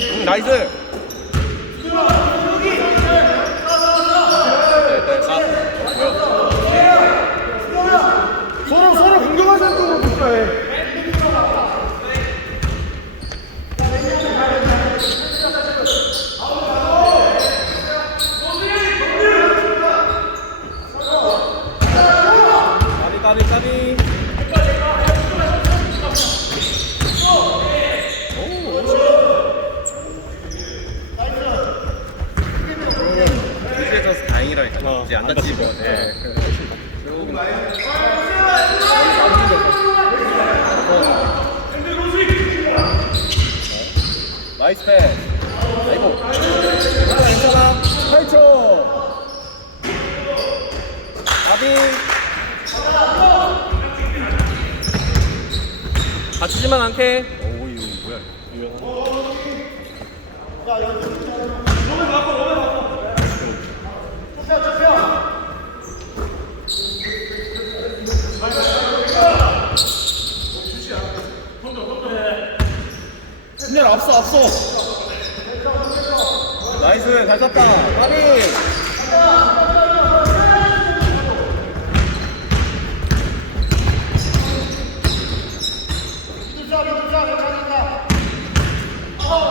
음, 나이스 네, 네, 아, 서로 서로 공격하는 쪽으로 복사해. 까비 까비 까비 이제져서 다행이라니까 어, 이제 안안 다치고. 예. 나이스 패스. 아이고. 괜찮아 괜찮아. 8초 아비. 다치지만 않게 오우 이거 뭐야 신열 앞서 앞서. 나이스 잘 쳤다. 아비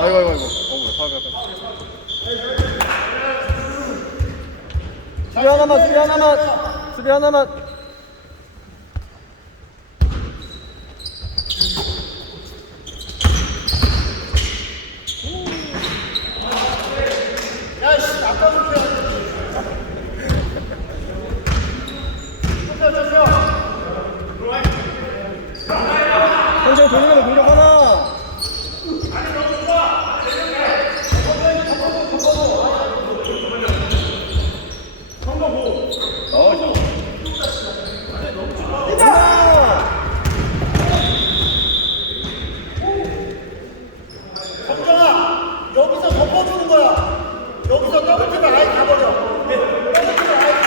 아이고 아이고 아이고. 어머 사과 수비 하나만 수비 하나만. 수비 하나만 돌리면 공격 하나 정정아 여기서 덮어주는 거야 여기서 더블팀을 아예 가버려 더블팀을 아예 가버리라고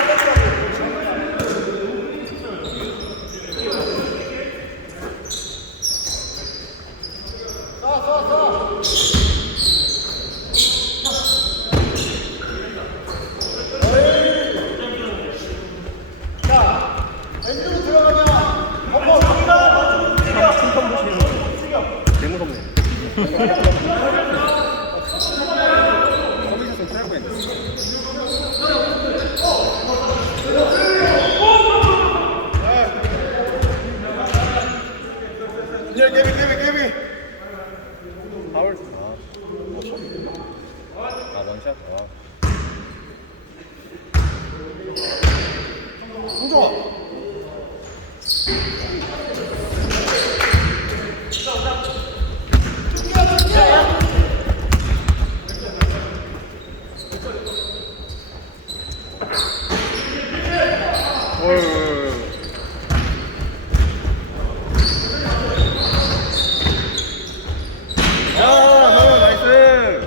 자 왼쪽으로 들어가면 덮어 여기가 개 무섭네 서비스 좀 짧고 있네 신열 깨비 깨비 깨비. 파울 아, 아 원샷 아. 홍정아. 어휴. 야, 성현 나이스.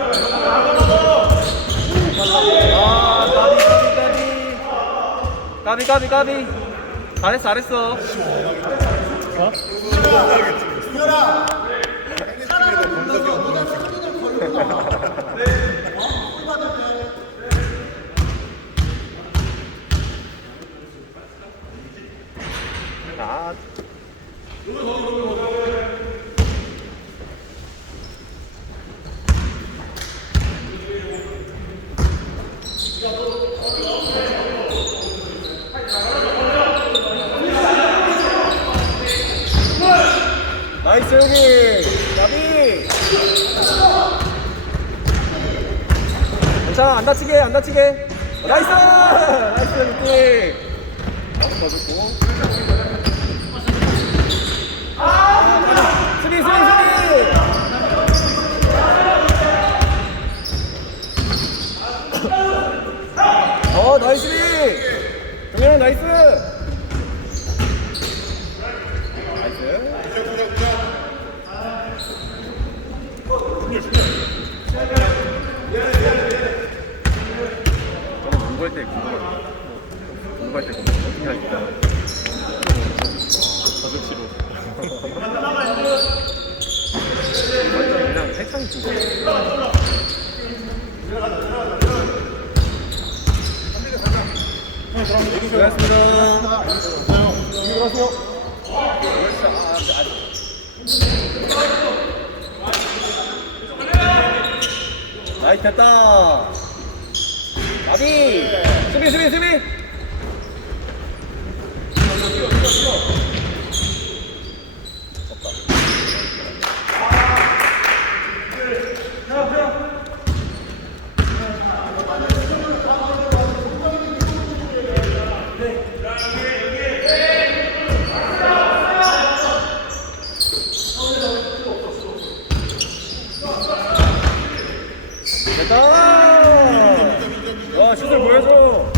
아, 까비, 까비, 까비. 까비, 까비, 까비. 잘했어, 잘했어. 아. 나이스 여기 나비. 괜찮아 안 다치게 안 다치게. 어, 나이스! 나이스 느낌 나부터 어 나이스 동현 연습할 때 보면 어떻게 할까? 완전 그냥 세창 주고. 수고하셨습니다. 나이스 됐다. 나비. 수비 수비 수비. 됐다. 와 슛을 보여줘.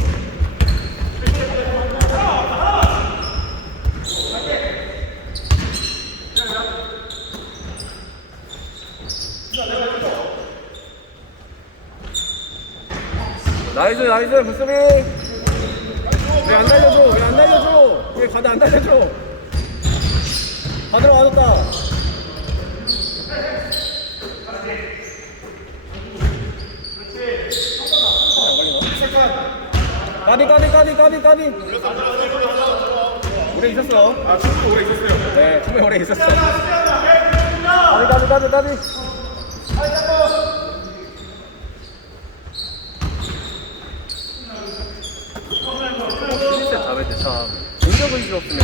나이스 나이스 부스비 왜안 날려줘? 왜 안 날려줘? 왜 가드 안 날려줘? 가드로 맞았다. 까비 까비 까비 까비 까비 오래 있었어. 아, 축구 오래 있었어요. 네 정말 오래 있었어. 까비 까비 까비 까비 진짜 잡을 때 참 공격의지 없으면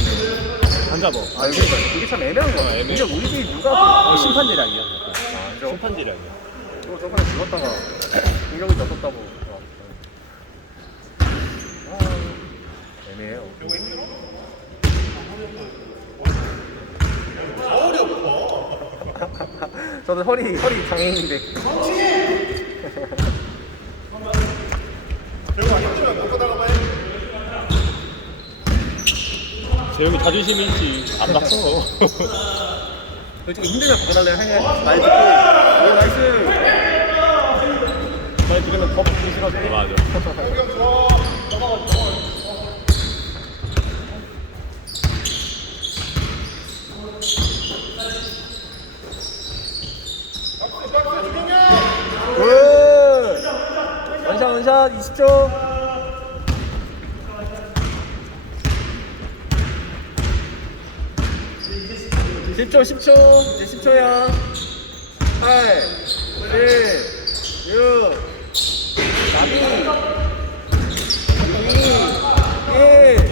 안 잡아. 아 그러니까 이게 참 애매한 거야 애매해. 이게 우리 집이 누가 어, 심판지락이야. 아, 그죠? 심판지락이야. 이거 저번에 죽었다가 공격의지 없었다고 아, 애매해요 저도 허리 허리 장애인인데 재영이 자존심이 있지. 안 바꿔. 솔직히 힘들면 바꿔달래 해말 듣고 오 나이스 말 들으면 더 듣기 싫어져 맞아. 굿 원샷 원샷 20초 10초 10초. 이제 10초야. 8 7 6 나비. 2 1